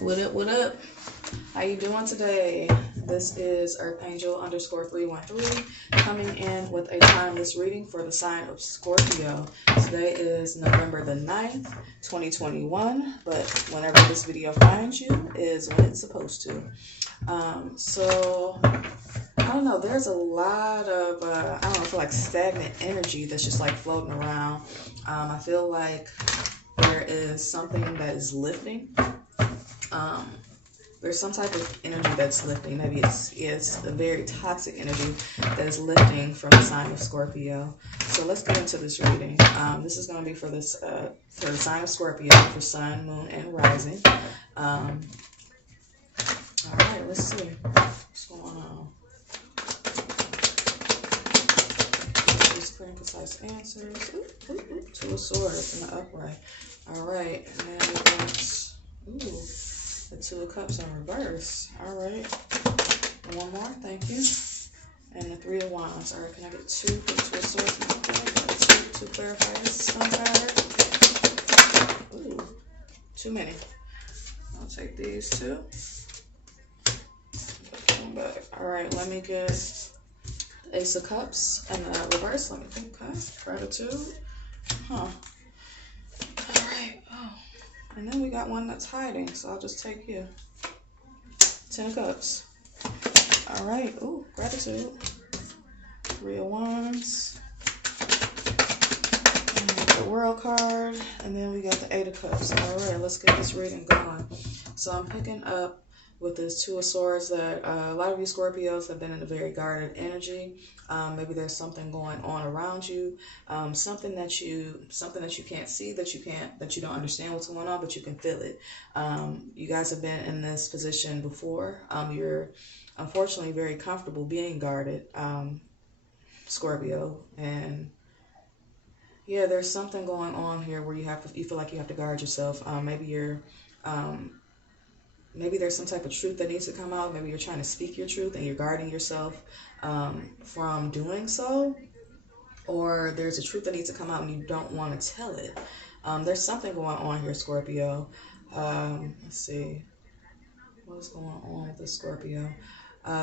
What up, what up? How you doing today? This is Earth Angel _313 coming in with a timeless reading for the sign of Scorpio. Today is November the 9th, 2021, but whenever this video finds you is when it's supposed to. So I don't know, there's a lot of, I feel like stagnant energy that's just like floating around. I feel like there is something that is lifting. There's some type of energy that's lifting. Maybe it's a very toxic energy that is lifting from the sign of Scorpio. So let's get into this reading. This is going to be for this for the sign of Scorpio, for Sun, Moon, and Rising. All right, let's see what's going on. These clear and concise answers. Two of Swords in the upright. All right, and then we got the Two of Cups in reverse. All right. One more. Thank you. And the Three of Wands. All right. Can I get two for the Two of Swords? Two clarifiers. Some card. Ooh. Too many. I'll take these two. Come back. All right. Let me get Ace of Cups and the reverse. Let me think. Okay. Gratitude. Huh. All right. Oh. And then we got one that's hiding, so I'll just take you. Ten of Cups. All right. Ooh, gratitude. Three of Wands. And the World card. And then we got the Eight of Cups. All right, let's get this reading going. So I'm picking up with this Two of Swords that a lot of you Scorpios have been in a very guarded energy. Maybe there's something going on around you, something that you can't see, that you don't understand what's going on, but you can feel it. You guys have been in this position before. You're unfortunately very comfortable being guarded, Scorpio, and yeah, there's something going on here where you feel like you have to guard yourself. Maybe there's some type of truth that needs to come out. Maybe you're trying to speak your truth and you're guarding yourself from doing so. Or there's a truth that needs to come out and you don't want to tell it. There's something going on here, Scorpio. Let's see. What's going on with this Scorpio?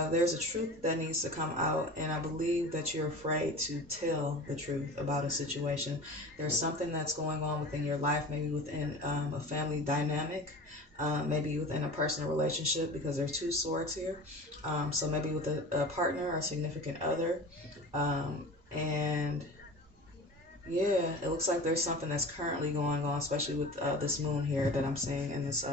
There's a truth that needs to come out, and I believe that you're afraid to tell the truth about a situation. There's something that's going on within your life, maybe within a family dynamic, maybe within a personal relationship, because there's two swords here. So maybe with a partner or a significant other. And yeah, it looks like there's something that's currently going on, especially with this moon here that I'm seeing in this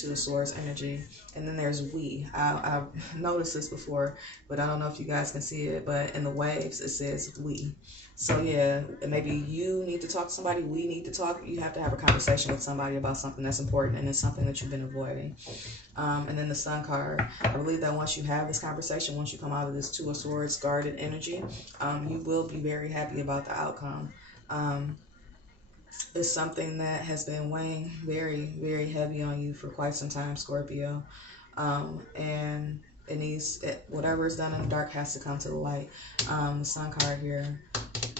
Two of Swords energy. And then there's we. I've noticed this before, but I don't know if you guys can see it, but in the waves it says we. So yeah, maybe you need to talk to somebody, we need to talk. You have to have a conversation with somebody about something that's important, and it's something that you've been avoiding. And then the Sun card. I believe that once you have this conversation, once you come out of this Two of Swords guarded energy, you will be very happy about the outcome. It's something that has been weighing very, very heavy on you for quite some time, Scorpio. And whatever is done in the dark has to come to the light. The Sun card here.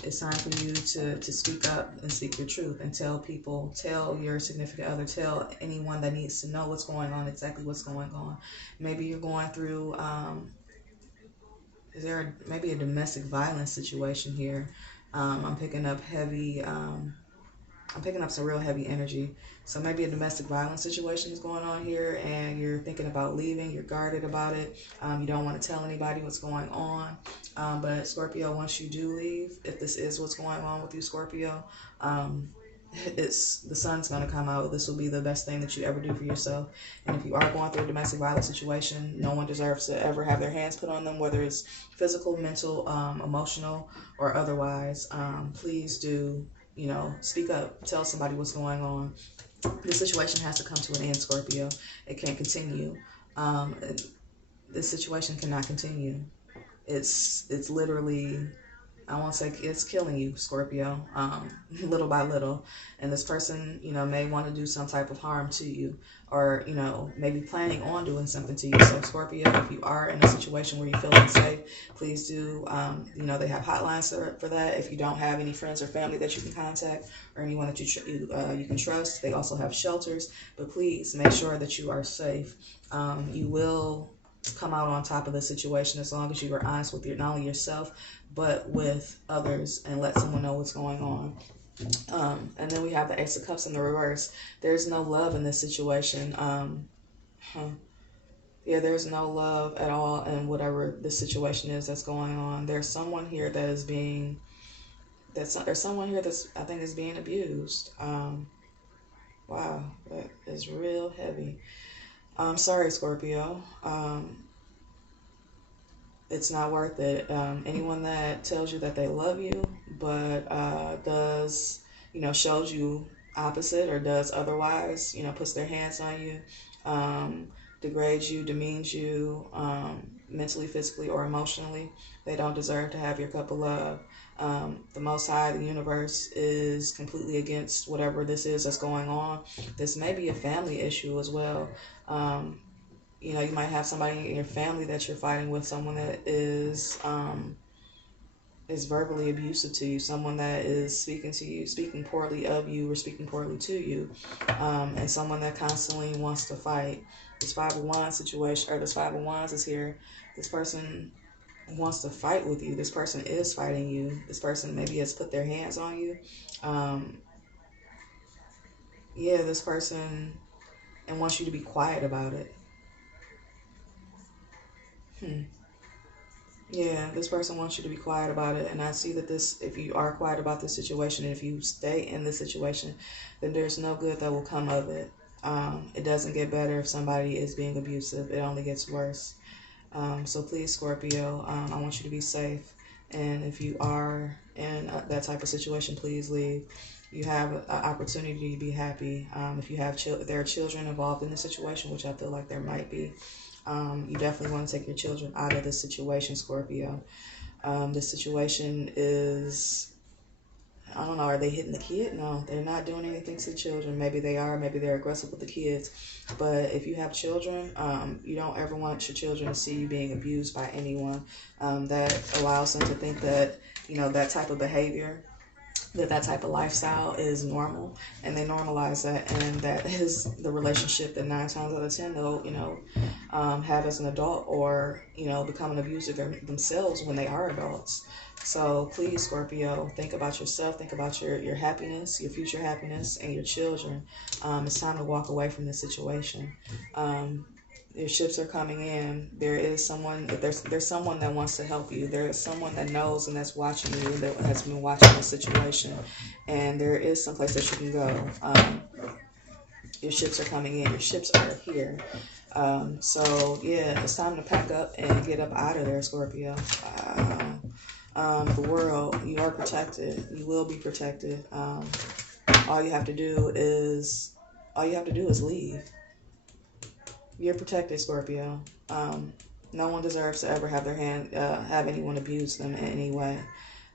It's time for you to speak up and speak your truth and tell people, tell your significant other, tell anyone that needs to know what's going on, exactly what's going on. Maybe you're going through, is there maybe a domestic violence situation here? I'm picking up heavy, I'm picking up some real heavy energy. So maybe a domestic violence situation is going on here and you're thinking about leaving, you're guarded about it. You don't want to tell anybody what's going on. But Scorpio, once you do leave, if this is what's going on with you, Scorpio, the sun's going to come out. This will be the best thing that you ever do for yourself. And if you are going through a domestic violence situation, no one deserves to ever have their hands put on them, whether it's physical, mental, emotional, or otherwise. Please do, speak up, tell somebody what's going on. This situation has to come to an end, Scorpio. It can't continue. This situation cannot continue. It's literally I won't say it's killing you, Scorpio, little by little. And this person, may want to do some type of harm to you, or, maybe planning on doing something to you. So, Scorpio, if you are in a situation where you feel unsafe, please do, they have hotlines for that. If you don't have any friends or family that you can contact, or anyone that you can trust, they also have shelters. But please make sure that you are safe. You will come out on top of the situation as long as you are honest with not only yourself but with others, and let someone know what's going on. And then we have the Ace of Cups in the reverse. There's no love in this situation. Yeah, there's no love at all in whatever the situation is that's going on. There's someone here that is being there's someone here that's, I think, is being abused. Wow, that is real heavy. I'm sorry, Scorpio. It's not worth it. Anyone that tells you that they love you, but does, shows you opposite, or does otherwise, puts their hands on you, degrades you, demeans you, mentally, physically, or emotionally, they don't deserve to have your cup of love. The Most High, the universe, is completely against whatever this is that's going on. This may be a family issue as well. You might have somebody in your family that you're fighting with, someone that is verbally abusive to you, someone that is speaking to you, speaking poorly of you, or speaking poorly to you, and someone that constantly wants to fight. This Five of Wands situation, or this Five of Wands is here. This person wants to fight with you. This person is fighting you. This person maybe has put their hands on you. This person, and wants you to be quiet about it. Yeah, this person wants you to be quiet about it. And I see that if you are quiet about this situation, and if you stay in this situation, then there's no good that will come of it. It doesn't get better if somebody is being abusive. It only gets worse. So please, Scorpio, I want you to be safe. And if you are in that type of situation, please leave. You have an opportunity to be happy. If you have there are children involved in the situation, which I feel like there might be, you definitely want to take your children out of this situation, Scorpio. This situation is, I don't know, are they hitting the kid? No, they're not doing anything to the children. Maybe they are, maybe they're aggressive with the kids. But if you have children, you don't ever want your children to see you being abused by anyone. That allows them to think that, that type of behavior, that type of lifestyle is normal, and they normalize that, and that is the relationship that 9 times out of 10 they'll have as an adult, or become an abuser themselves when they are adults. So please, Scorpio, think about yourself, think about your happiness, your future happiness, and your children. It's time to walk away from this situation. Your ships are coming in. There is someone. There's someone that wants to help you. There is someone that knows and that's watching you, that has been watching the situation, and there is some place that you can go. Your ships are coming in. Your ships are here. So yeah, it's time to pack up and get up out of there, Scorpio. The world, you are protected. You will be protected. All you have to do is leave. You're protected, Scorpio. No one deserves to ever have have anyone abuse them in any way.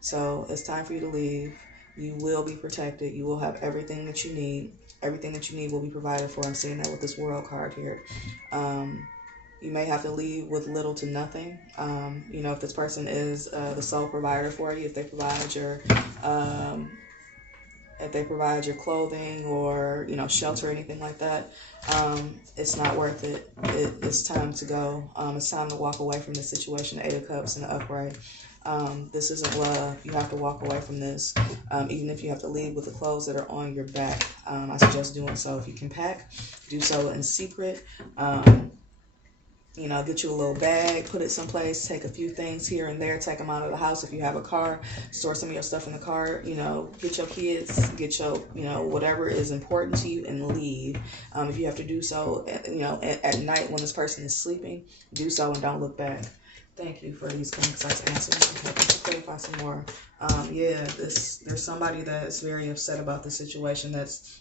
So it's time for you to leave. You will be protected. You will have everything that you need. Everything that you need will be provided for. I'm seeing that with this World card here. You may have to leave with little to nothing. If this person is the sole provider for you, if they provide your clothing, or shelter or anything like that, it's not worth it. It's time to go. It's time to walk away from this situation. The 8 of Cups and the upright. This isn't love. You have to walk away from this. Even if you have to leave with the clothes that are on your back, I suggest doing so. If you can pack, do so in secret. Get you a little bag, put it someplace, take a few things here and there, take them out of the house. If you have a car, store some of your stuff in the car, get your kids, get your, whatever is important to you, and leave. If you have to do so, at night when this person is sleeping, do so and don't look back. Thank you for these concise answers. I'm happy to clarify some more. There's somebody that is very upset about the situation, that's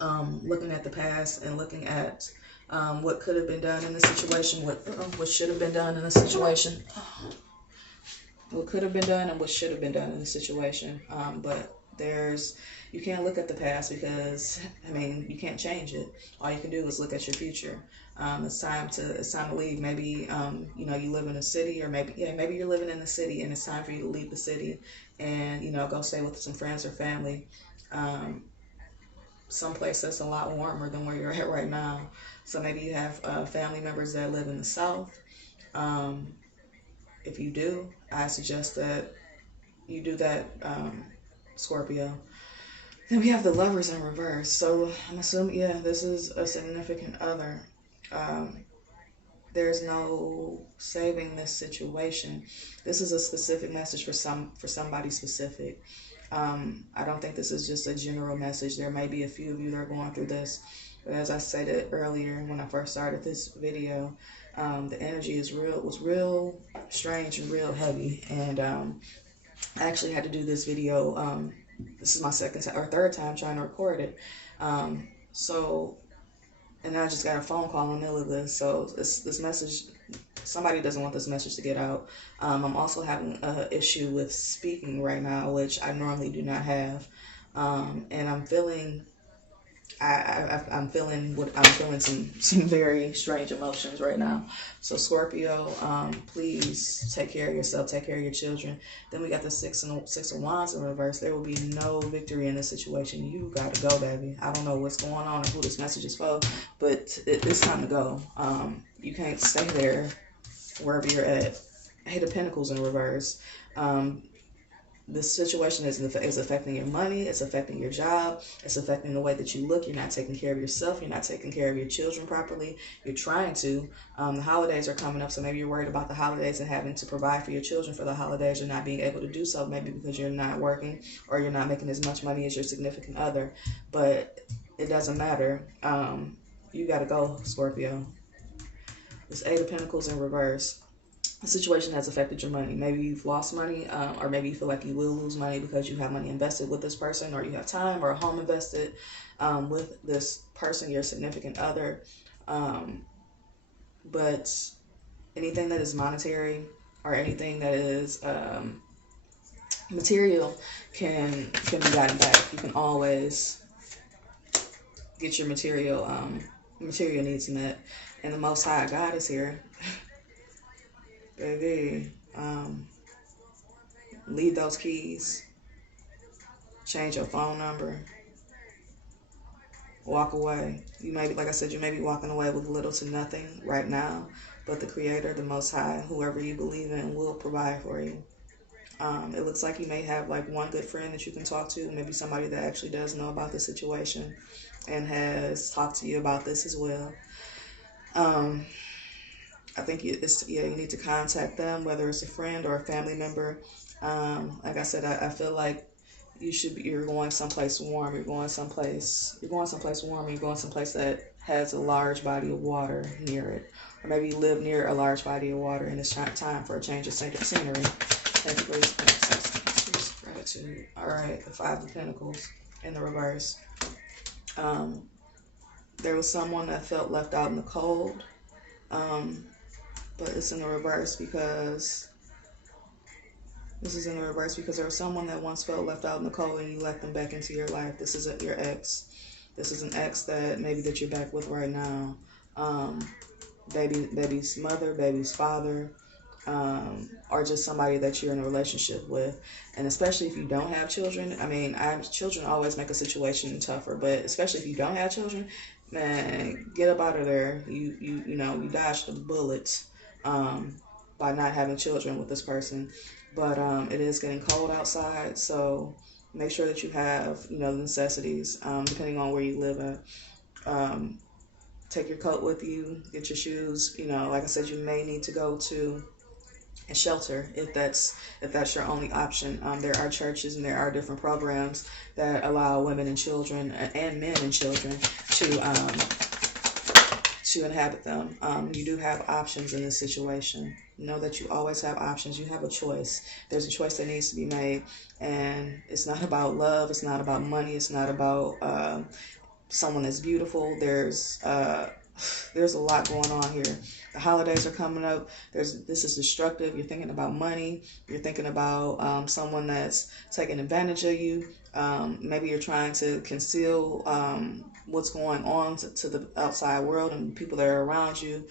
looking at the past and looking at what could have been done in the situation, what should have been done in the situation. what could have been done and what should have been done in the situation. But you can't look at the past because, I mean, you can't change it. All you can do is look at your future. It's time to leave. Maybe, you live in a city, or maybe you're living in the city and it's time for you to leave the city and, go stay with some friends or family. Someplace that's a lot warmer than where you're at right now. So maybe you have family members that live in the South. If you do, I suggest that you do that, Scorpio. Then we have the Lovers in reverse. So I'm assuming, yeah, this is a significant other. There's no saving this situation. This is a specific message for somebody specific. I don't think this is just a general message. There may be a few of you that are going through this, but as I stated earlier when I first started this video, the energy was real strange and real heavy. And I actually had to do this video. This is my third time trying to record it. And I just got a phone call in the middle of this. So this message, somebody doesn't want this message to get out. I'm also having an issue with speaking right now, which I normally do not have. And I'm feeling some very strange emotions right now. So Scorpio, please take care of yourself, take care of your children. Then we got the Six of Wands in reverse. There will be no victory in this situation. You gotta go, baby. I don't know what's going on and who this message is for, but it's time to go. You can't stay there wherever you're at. Eight of Pentacles in reverse. This situation is affecting your money. It's affecting your job. It's affecting the way that you look. You're not taking care of yourself. You're not taking care of your children properly. You're trying to. The holidays are coming up, so maybe you're worried about the holidays and having to provide for your children for the holidays. You're not being able to do so, maybe because you're not working or you're not making as much money as your significant other. But it doesn't matter. You got to go, Scorpio. This Eight of Pentacles in reverse. The situation has affected your money. Maybe you've lost money, or maybe you feel like you will lose money because you have money invested with this person, or you have time or a home invested with this person, your significant other. But anything that is monetary or anything that is material can be gotten back. You can always get your material needs met. And the Most High God is here. Baby, leave those keys, change your phone number, walk away. You may be, like I said, you may be walking away with little to nothing right now, but the Creator, the Most High, whoever you believe in, will provide for you. It looks like you may have like one good friend that you can talk to, maybe somebody that actually does know about the situation and has talked to you about this as well. I think you need to contact them, whether it's a friend or a family member. Like I said, I feel like you're going someplace warm. You're going someplace warm. You're going someplace that has a large body of water near it. Or maybe you live near a large body of water and it's time for a change of scenery. Gratitude. All right, the Five of Pentacles in the reverse. There was someone that felt left out in the cold. But it's in the reverse because there was someone that once felt left out in the cold and you let them back into your life. This isn't your ex. This is an ex that you're back with right now. Baby's mother, baby's father, or just somebody that you're in a relationship with. And especially if you don't have children. I mean, children always make a situation tougher, but especially if you don't have children, man, get up out of there. You dodged the bullets by not having children with this person. But it is getting cold outside, so make sure that you have the necessities, depending on where you live at. Take your coat with you, get your shoes. Like I said, you may need to go to a shelter if that's your only option. There are churches and there are different programs that allow women and children and men and children to inhabit them. You do have options in this situation. Know that you always have options. You have a choice. There's a choice that needs to be made, and it's not about love. It's not about money. It's not about someone that's beautiful. There's there's a lot going on here. The holidays are coming up. This is destructive. You're thinking about money. You're thinking about someone that's taking advantage of you. Maybe you're trying to conceal what's going on to the outside world and people that are around you.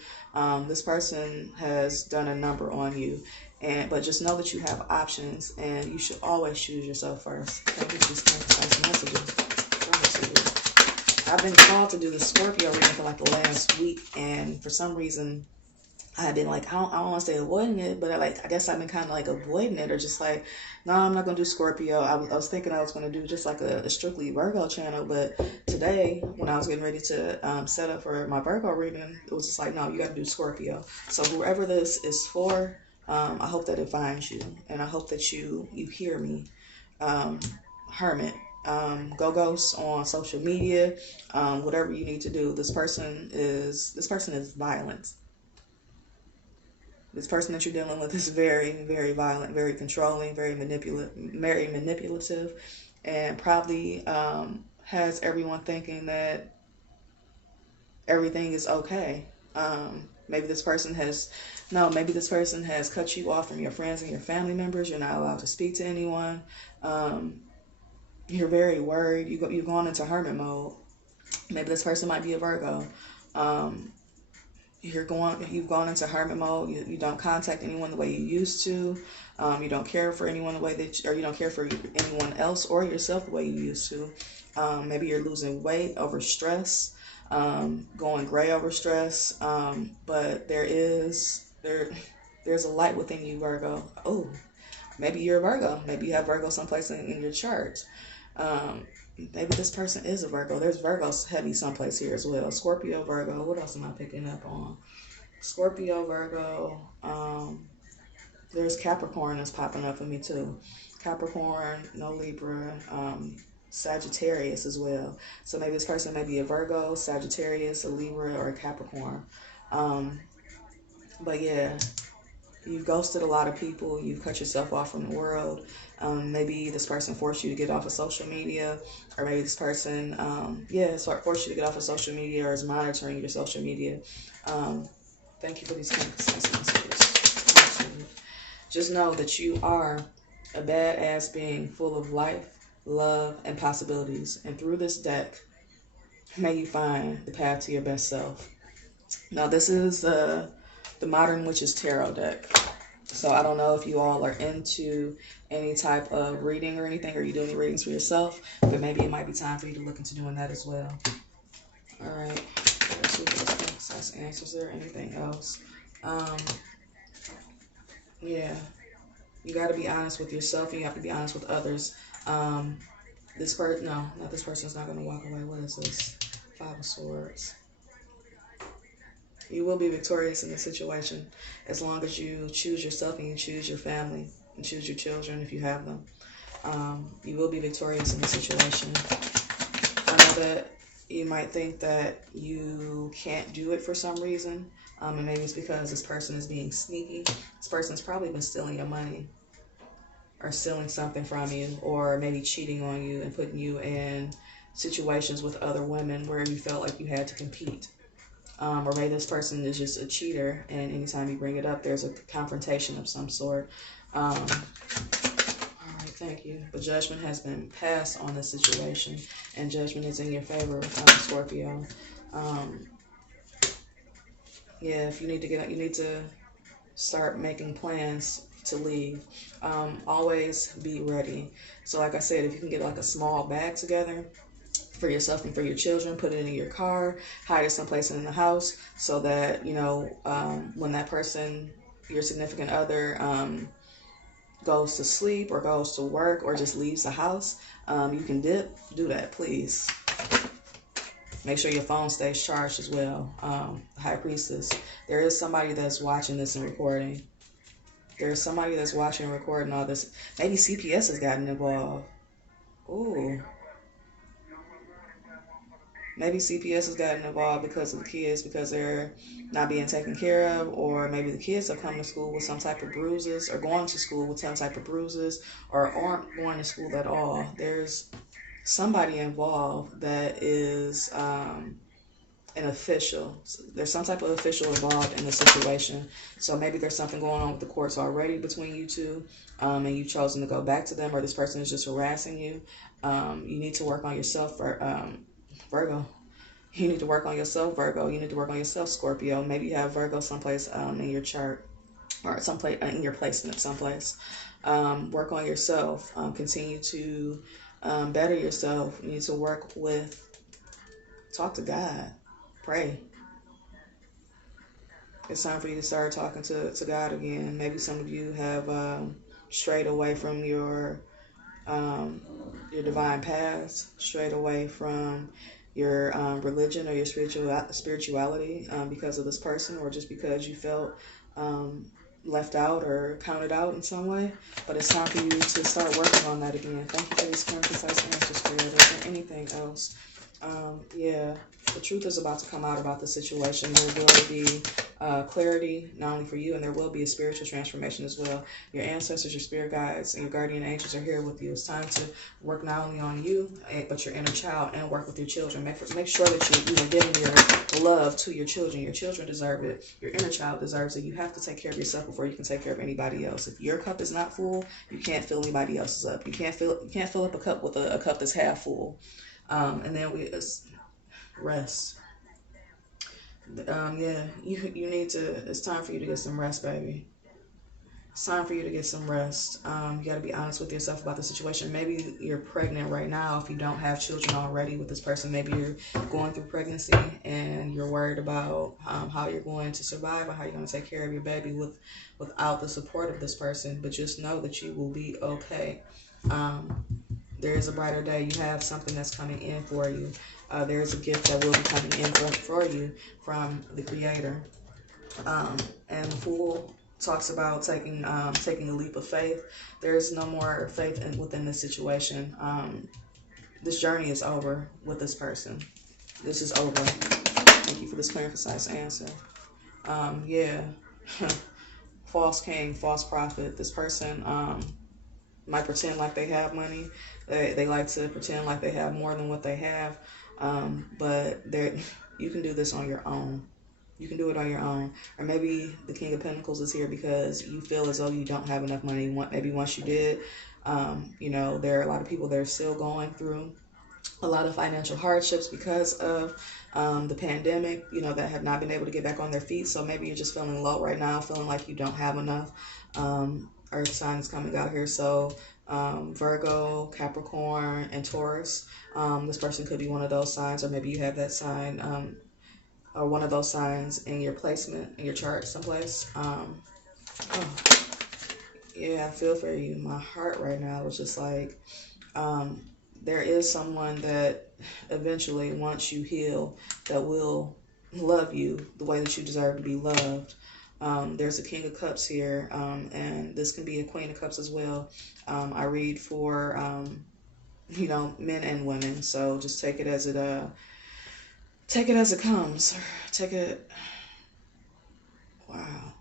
This person has done a number on you. But just know that you have options, and you should always choose yourself first. Thank you for these messages. I've been called to do the Scorpio reading for like the last week, and for some reason, I've been like, I don't want to say avoiding it, but I guess I've been kind of like avoiding it, or just like, no, I'm not going to do Scorpio. I was thinking I was going to do just like a strictly Virgo channel, but today, when I was getting ready to set up for my Virgo reading, it was just like, no, you got to do Scorpio. So whoever this is for, I hope that it finds you, and I hope that you hear me. Hermit. Go ghost on social media, whatever you need to do. This person is violent. This person that you're dealing with is very, very violent, very controlling, very manipulative, and probably has everyone thinking that everything is okay. Maybe this person has cut you off from your friends and your family members. You're not allowed to speak to anyone. You're very worried. You've gone into hermit mode. Maybe this person might be a Virgo. You've gone into hermit mode. You don't contact anyone the way you used to. You don't care for anyone the way or you don't care for anyone else or yourself the way you used to. Maybe you're losing weight over stress, going gray over stress. But there's a light within you, Virgo. Oh, maybe you're a Virgo. Maybe you have Virgo someplace in your chart. Maybe this person is a Virgo. There's Virgos heavy someplace here as well. Scorpio, Virgo. What else am I picking up on? Scorpio, Virgo. There's Capricorn that's popping up for me too. Capricorn, no Libra. Sagittarius as well. So maybe this person may be a Virgo, Sagittarius, a Libra, or a Capricorn. But yeah, you've ghosted a lot of people. You've cut yourself off from the world. Maybe this person forced you to get off of social media, or maybe this person, forced you to get off of social media or is monitoring your social media. Thank you for these messages. Just know that you are a badass being full of life, love, and possibilities. And through this deck, may you find the path to your best self. Now, this is the Modern Witches Tarot deck. So I don't know if you all are into any type of reading or anything, or you do any readings for yourself, but maybe it might be time for you to look into doing that as well. All right. Let's see if there's answers there. Anything else? Yeah. You got to be honest with yourself, and you have to be honest with others. This person's not going to walk away. What is this? Five of Swords. You will be victorious in this situation as long as you choose yourself and you choose your family and choose your children if you have them. You will be victorious in this situation. I know that you might think that you can't do it for some reason, and maybe it's because this person is being sneaky. This person's probably been stealing your money or stealing something from you, or maybe cheating on you and putting you in situations with other women where you felt like you had to compete. Or maybe this person is just a cheater, and anytime you bring it up, there's a confrontation of some sort. All right, thank you. But judgment has been passed on this situation, and judgment is in your favor, Scorpio. If you need to you need to start making plans to leave. Always be ready. So like I said, if you can get like a small bag together for yourself and for your children, put it in your car, hide it someplace in the house, so that when that person, your significant other, goes to sleep or goes to work or just leaves the house, you can do that, please. Make sure your phone stays charged as well. High Priestess, there is somebody that's watching this and recording. There's somebody that's watching and recording all this. Maybe CPS has gotten involved. Ooh. Maybe CPS has gotten involved because of the kids, because they're not being taken care of, or maybe the kids have come to school with some type of bruises, or going to school with some type of bruises, or aren't going to school at all. There's somebody involved that is an official. So there's some type of official involved in the situation. So maybe there's something going on with the courts already between you two, and you've chosen to go back to them, or this person is just harassing you. You need to work on yourself, Virgo. You need to work on yourself, Virgo. You need to work on yourself, Scorpio. Maybe you have Virgo someplace in your chart, or someplace in your placement someplace. Work on yourself. Continue to better yourself. You need to talk to God. Pray. It's time for you to start talking to God again. Maybe some of you have strayed away from your divine paths, strayed away from your religion or your spirituality because of this person, or just because you felt left out or counted out in some way. But it's time for you to start working on that again. Thank you for these clear and concise answers, Spirit. Is there anything else? Yeah, the truth is about to come out about the situation. There will be clarity, not only for you, and there will be a spiritual transformation as well. Your ancestors, your spirit guides, and your guardian angels are here with you. It's time to work not only on you, but your inner child, and work with your children. Make sure that you are giving your love to your children. Your children deserve it. Your inner child deserves it. You have to take care of yourself before you can take care of anybody else. If your cup is not full, you can't fill anybody else's up. You can't fill up a cup with a cup that's half full. And then rest. Yeah, you need to. It's time for you to get some rest, baby. It's time for you to get some rest. You got to be honest with yourself about the situation. Maybe you're pregnant right now if you don't have children already with this person. Maybe you're going through pregnancy and you're worried about how you're going to survive or how you're going to take care of your baby without the support of this person. But just know that you will be okay. There is a brighter day. You have something that's coming in for you. There is a gift that will be coming in for you from the Creator. And the Fool talks about taking a leap of faith. There is no more faith within this situation. This journey is over with this person. This is over. Thank you for this clear and concise answer. Yeah. False king, false prophet. This person might pretend like they have money. They like to pretend like they have more than what they have. But you can do this on your own. You can do it on your own. Or maybe the King of Pentacles is here because you feel as though you don't have enough money. Maybe once you did, there are a lot of people that are still going through a lot of financial hardships because of the pandemic, that have not been able to get back on their feet. So maybe you're just feeling low right now, feeling like you don't have enough. Earth signs coming out here. So Virgo, Capricorn, and Taurus. This person could be one of those signs, or maybe you have that sign or one of those signs in your placement, in your chart someplace. Yeah, I feel for you. My heart right now is just like, there is someone that eventually, once you heal, that will love you the way that you deserve to be loved. There's a King of Cups here, and this can be a Queen of Cups as well. I read for, men and women. So just take it as it comes. Take it. Wow.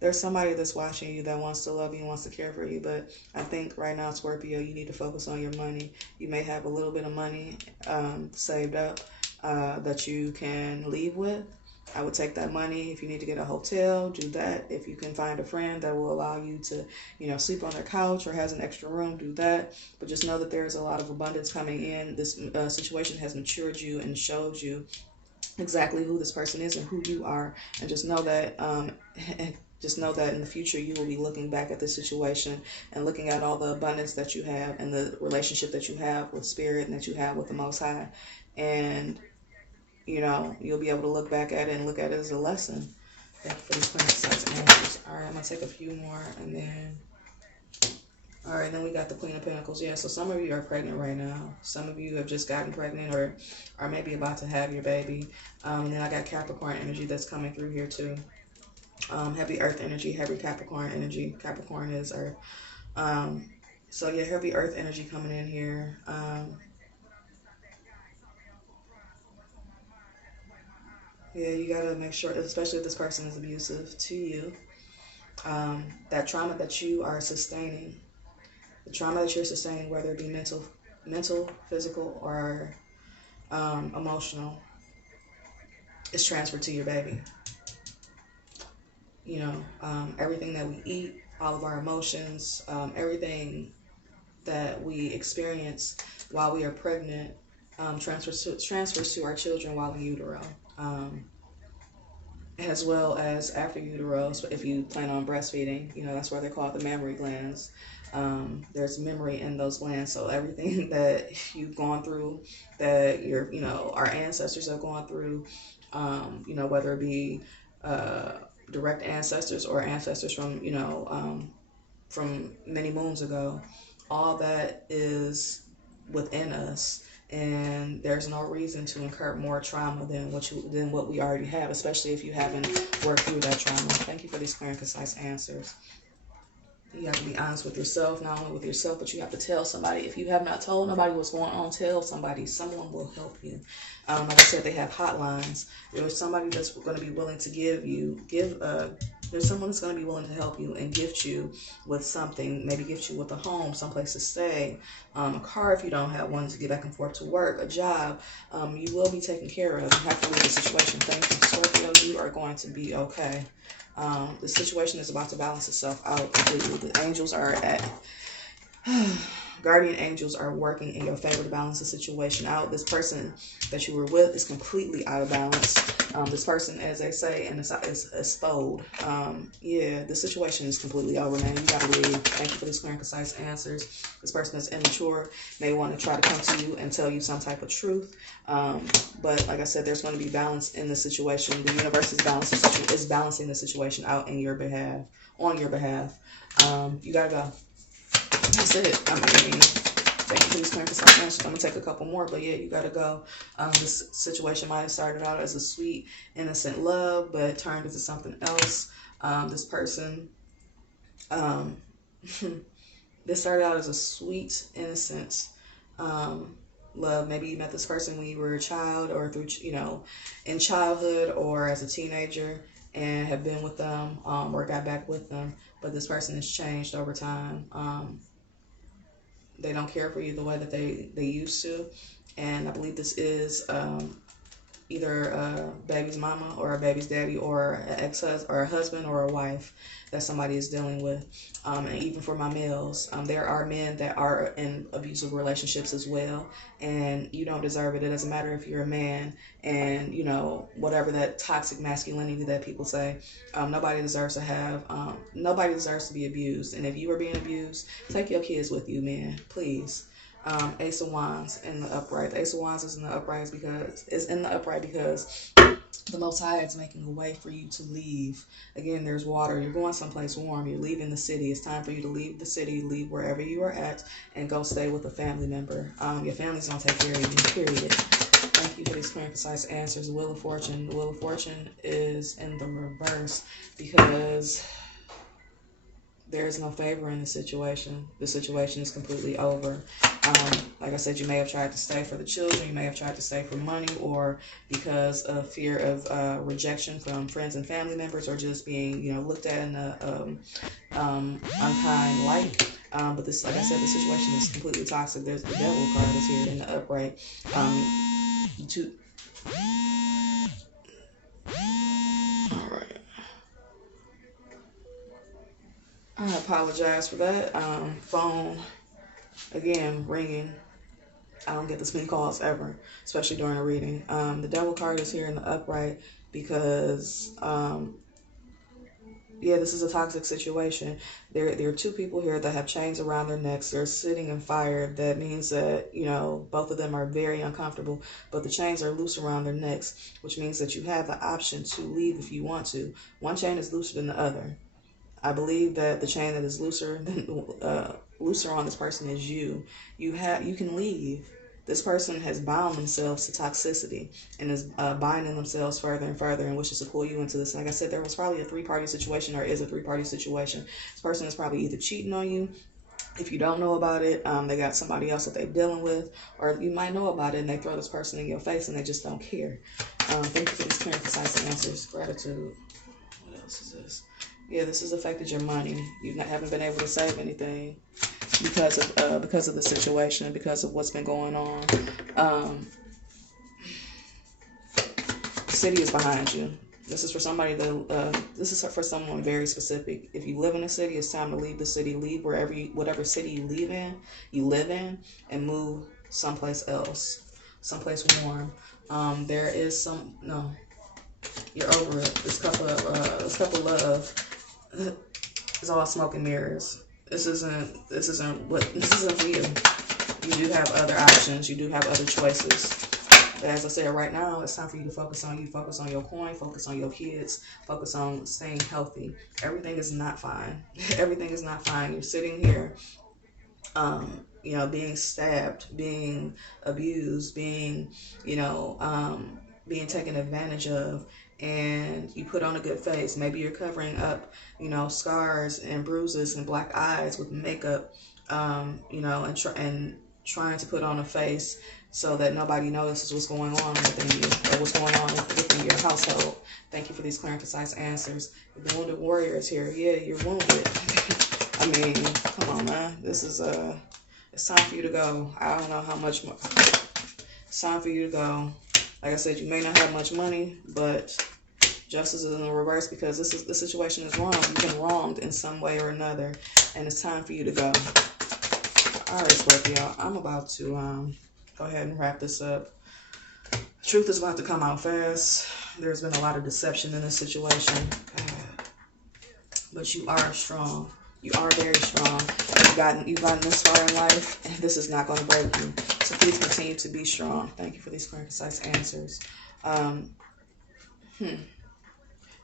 There's somebody that's watching you that wants to love you, wants to care for you. But I think right now, Scorpio, you need to focus on your money. You may have a little bit of money saved up that you can leave with. I would take that money. If you need to get a hotel, do that. If you can find a friend that will allow you to, sleep on their couch or has an extra room, do that. But just know that there's a lot of abundance coming in. This situation has matured you and showed you exactly who this person is and who you are. And just know that in the future you will be looking back at this situation and looking at all the abundance that you have and the relationship that you have with Spirit and that you have with the Most High. And you'll be able to look back at it and look at it as a lesson. Thank you for these concise answers. All right, I'm going to take a few more and then... All right, then we got the Queen of Pentacles. Yeah, so some of you are pregnant right now. Some of you have just gotten pregnant or are maybe about to have your baby. And then I got Capricorn energy that's coming through here too. Heavy Earth energy, heavy Capricorn energy. Capricorn is Earth. So yeah, heavy Earth energy coming in here. Yeah, you gotta make sure, especially if this person is abusive to you, that trauma that you are sustaining, the trauma that you're sustaining, whether it be mental, physical, or emotional, is transferred to your baby. You know, everything that we eat, all of our emotions, everything that we experience while we are pregnant transfers to our children while in utero, as well as after utero. So if you plan on breastfeeding, you know, that's why they're called the mammary glands. There's memory in those glands, so everything that you've gone through, that our ancestors have gone through, whether it be direct ancestors or ancestors from many moons ago, all that is within us, and there's no reason to incur more trauma than what we already have, especially if you haven't worked through that trauma. Thank you for these clear and concise answers. You have to be honest with yourself, not only with yourself, but you have to tell somebody. If you have not told nobody what's going on, tell somebody. Someone will help you. Like I said, they have hotlines. There's somebody that's going to be willing to there's someone that's going to be willing to help you and gift you with something, maybe gift you with a home, someplace to stay, a car if you don't have one to get back and forth to work, a job. You will be taken care of. You have to leave the situation. Thank you, Scorpio. You are going to be okay. The situation is about to balance itself out completely. The angels are guardian angels are working in your favor to balance the situation out. This person that you were with is completely out of balance. This person, as they say, is fold. The situation is completely over, man. You gotta leave. Thank you for these clear and concise answers. This person is immature, may want to try to come to you and tell you some type of truth. But like I said, there's going to be balance in the situation. The universe is balancing the situation out on your behalf. You gotta go. That's it. Thank you for these clear and concise answers. I'm gonna take a couple more, but yeah, you gotta go. This situation might have started out as a sweet, innocent love, but turned into something else. This person, this started out as a sweet, innocent love. Maybe you met this person when you were a child, or through, in childhood, or as a teenager, and have been with them, or got back with them. But this person has changed over time. They don't care for you the way that they used to, and I believe this is either a baby's mama or a baby's daddy, or an ex-husband, or a husband, or a wife that somebody is dealing with. And even for my males, there are men that are in abusive relationships as well, and you don't deserve it. It doesn't matter if you're a man, and whatever that toxic masculinity that people say, nobody deserves to be abused. And if you are being abused, take your kids with you, man, please. Ace of Wands in the upright. The Ace of Wands is in the upright because the Most High is making a way for you to leave. Again, there's water. You're going someplace warm. You're leaving the city. It's time for you to leave the city, leave wherever you are at, and go stay with a family member. Your family's gonna take care of you, period. Thank you for these clear and concise answers. Wheel of Fortune. The Wheel of Fortune is in the reverse because there is no favor in the situation. The situation is completely over. Like I said, you may have tried to stay for the children. You may have tried to stay for money, or because of fear of rejection from friends and family members, or just being, looked at in a unkind light. But this, like I said, the situation is completely toxic. There's the Devil card is here in the upright. All right. I apologize for that. Phone, again, ringing. I don't get this many calls ever, especially during a reading. The Devil card is here in the upright because, this is a toxic situation. There are two people here that have chains around their necks. They're sitting in fire. That means that, both of them are very uncomfortable, but the chains are loose around their necks, which means that you have the option to leave if you want to. One chain is looser than the other. I believe that the chain that is looser on this person is you. You can leave. This person has bound themselves to toxicity and is binding themselves further and further, and wishes to pull you into this. And like I said, there was probably a three-party situation, or is a three-party situation. This person is probably either cheating on you. If you don't know about it, they got somebody else that they're dealing with, or you might know about it and they throw this person in your face and they just don't care. Thank you for these clear and concise answers. Gratitude. What else is this? Yeah, this has affected your money. You haven't been able to save anything because of the situation, because of what's been going on. city is behind you. This is for somebody that, this is for someone very specific. If you live in a city, it's time to leave the city. Leave whatever city you live in, and move someplace else, someplace warm. There is no, you're over it. This couple of love is all smoke and mirrors. This isn't for you. You do have other options. You do have other choices. But as I said, right now, it's time for you to focus on you. Focus on your coin. Focus on your kids. Focus on staying healthy. Everything is not fine. Everything is not fine. You're sitting here, being stabbed, being abused, being taken advantage of, and you put on a good face. Maybe you're covering up, scars and bruises and black eyes with makeup, and trying to put on a face so that nobody notices what's going on within you, or what's going on within your household. Thank you for these clear and concise answers. The wounded warrior is here. Yeah, you're wounded. I mean, come on, man. This is it's time for you to go. I don't know how much more. It's time for you to go. Like I said, you may not have much money, but justice is in the reverse, because the situation is wrong. You've been wronged in some way or another, and it's time for you to go. All right, Scorpio, I'm about to go ahead and wrap this up. Truth is about to come out fast. There's been a lot of deception in this situation, but you are strong. You are very strong. You've gotten this far in life, and this is not going to break you. So please continue to be strong. Thank you for these clear and concise answers.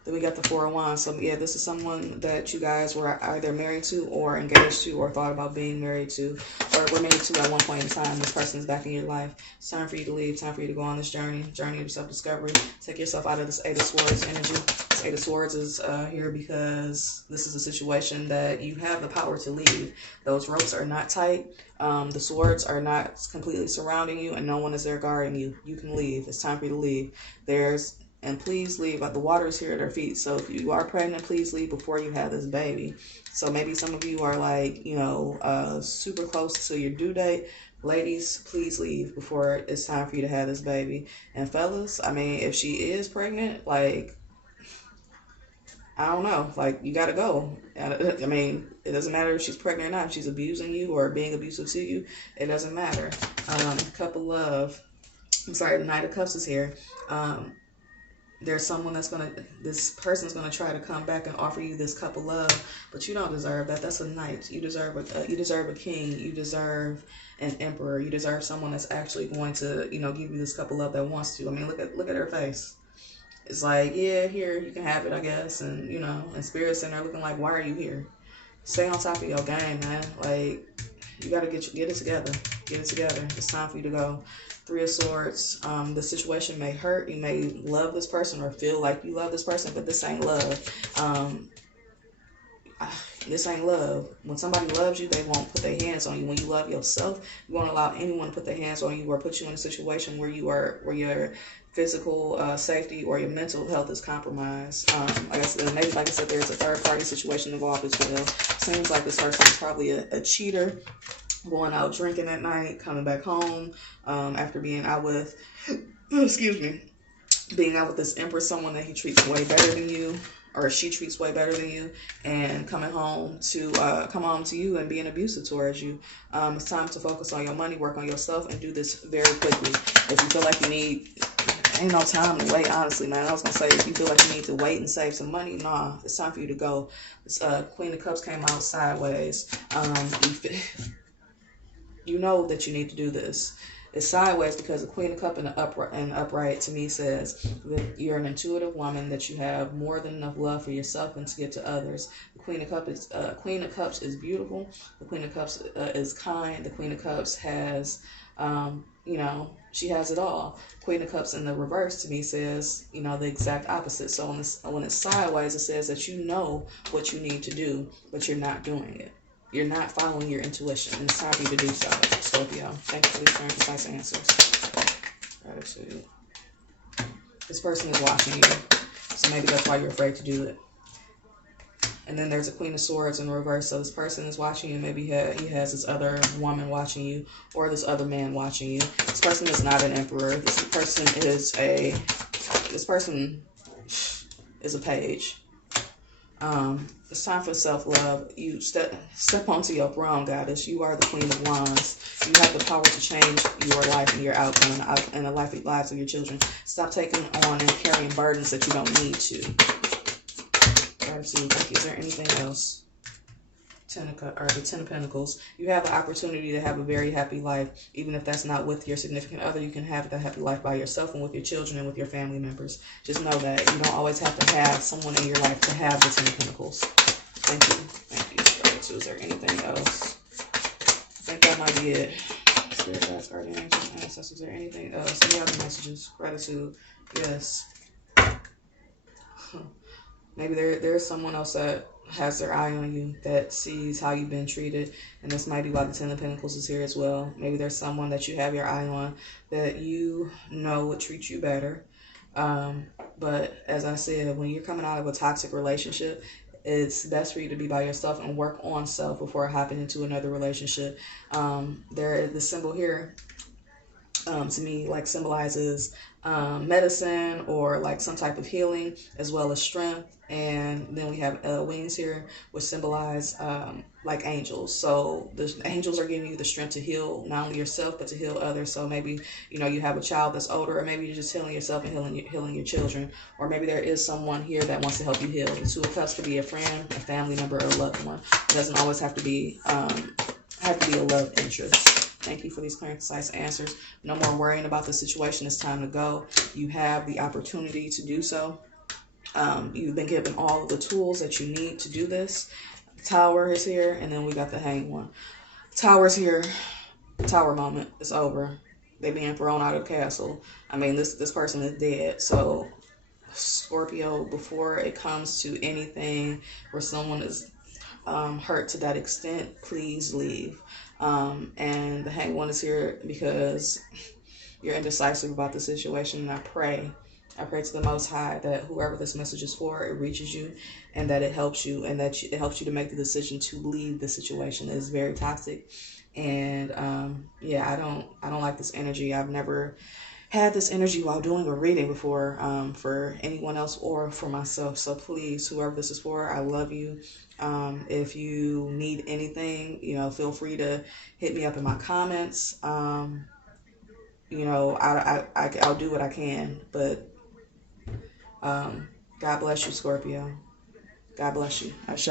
Then we got the Four of Wands. So yeah, this is someone that you guys were either married to or engaged to or thought about being married to or were married to at one point in time. This person is back in your life. It's time for you to leave. Time for you to go on this journey of self-discovery. Take yourself out of this Eight of Swords energy. This Eight of Swords is here because this is a situation that you have the power to leave. Those ropes are not tight. The swords are not completely surrounding you, and no one is there guarding you. You can leave. It's time for you to leave. And please leave. The water is here at her feet. So if you are pregnant, please leave before you have this baby. So maybe some of you are like, super close to your due date. Ladies, please leave before it's time for you to have this baby. And fellas, I mean, if she is pregnant, like, I don't know, like, you gotta go. I mean, it doesn't matter if she's pregnant or not. If she's abusing you or being abusive to you, it doesn't matter. The Knight of Cups is here. There's someone this person's gonna try to come back and offer you this cup of love, but you don't deserve that. That's a knight. You deserve a king. You deserve an emperor. You deserve someone that's actually going to, give you this cup of love that wants to. I mean, look at her face. It's like, yeah, here, you can have it, I guess. And, and Spirit's in there looking like, why are you here? Stay on top of your game, man. Like, you gotta get it together. Get it together. It's time for you to go. Three of Swords. The situation may hurt. You may love this person or feel like you love this person, but this ain't love. This ain't love. When somebody loves you, they won't put their hands on you. When you love yourself, you won't allow anyone to put their hands on you or put you in a situation where your physical safety or your mental health is compromised. Like I said, there's a third party situation involved as well. Seems like this person is probably a cheater, going out drinking at night, coming back home after being out with, being out with this empress, someone that he treats way better than you, or she treats way better than you, and coming home to you and being abusive towards you. It's time to focus on your money, work on yourself, and do this very quickly. If you feel like ain't no time to wait, honestly, man. I was going to say, if you feel like you need to wait and save some money, nah, it's time for you to go. This Queen of Cups came out sideways. You know that you need to do this. It's sideways because the Queen of Cups and upright to me says that you're an intuitive woman, that you have more than enough love for yourself and to give to others. The Queen of Cups is beautiful. The Queen of Cups is kind. The Queen of Cups has, she has it all. Queen of Cups in the reverse to me says, the exact opposite. So when it's sideways, it says that you know what you need to do, but you're not doing it. You're not following your intuition, and it's time for you to do so, Scorpio. Thank you for these very precise answers. Gratitude. This person is watching you, so maybe that's why you're afraid to do it. And then there's a Queen of Swords in reverse, so this person is watching you. Maybe he has this other woman watching you, or this other man watching you. This person is not an emperor. This person is a this person is a page. It's time for self-love. You step onto your throne, goddess. You are the Queen of Wands. You have the power to change your life and your outcome and the lives of your children. Stop taking on and carrying burdens that you don't need to. Gratitude. Thank you. Is there anything else? The Ten of Pentacles. You have the opportunity to have a very happy life, even if that's not with your significant other. You can have that happy life by yourself and with your children and with your family members. Just know that you don't always have to have someone in your life to have the Ten of Pentacles. Thank you. Thank you. Gratitude. Is there anything else? I think that might be it. Spirit guides, guardian angels, ancestors. Is there anything else? Any other messages? Gratitude. Yes. Maybe there's someone else that has their eye on you, that sees how you've been treated, and this might be why the Ten of Pentacles is here as well. Maybe there's someone that you have your eye on that you know would treat you better. But as I said, when you're coming out of a toxic relationship, it's best for you to be by yourself and work on self before hopping into another relationship. The symbol here, to me, like symbolizes medicine or like some type of healing, as well as strength. And then we have wings here, which symbolize like angels. So the angels are giving you the strength to heal not only yourself but to heal others. So maybe you have a child that's older, or maybe you're just healing yourself and healing your children, or maybe there is someone here that wants to help you heal. The Two of Cups could be a friend, a family member, or a loved one. It doesn't always have to be a love interest. Thank you for these clear and concise answers. No more worrying about the situation. It's time to go. You have the opportunity to do so. You've been given all of the tools that you need to do this. Tower is here, and then we got the Hanged One. Tower's here. Tower moment. It's over. They being thrown out of the castle. I mean, this person is dead. So, Scorpio, before it comes to anything where someone is hurt to that extent, please leave. And the Hanged One is here because you're indecisive about the situation, and I pray to the Most High that whoever this message is for, it reaches you, and that it helps you, and that it helps you to make the decision to leave the situation. It is very toxic, and yeah, I don't like this energy. I've never had this energy while doing a reading before, for anyone else or for myself. So please, whoever this is for, I love you. If you need anything, feel free to hit me up in my comments. I'll do what I can, but God bless you, Scorpio. God bless you. Ashe.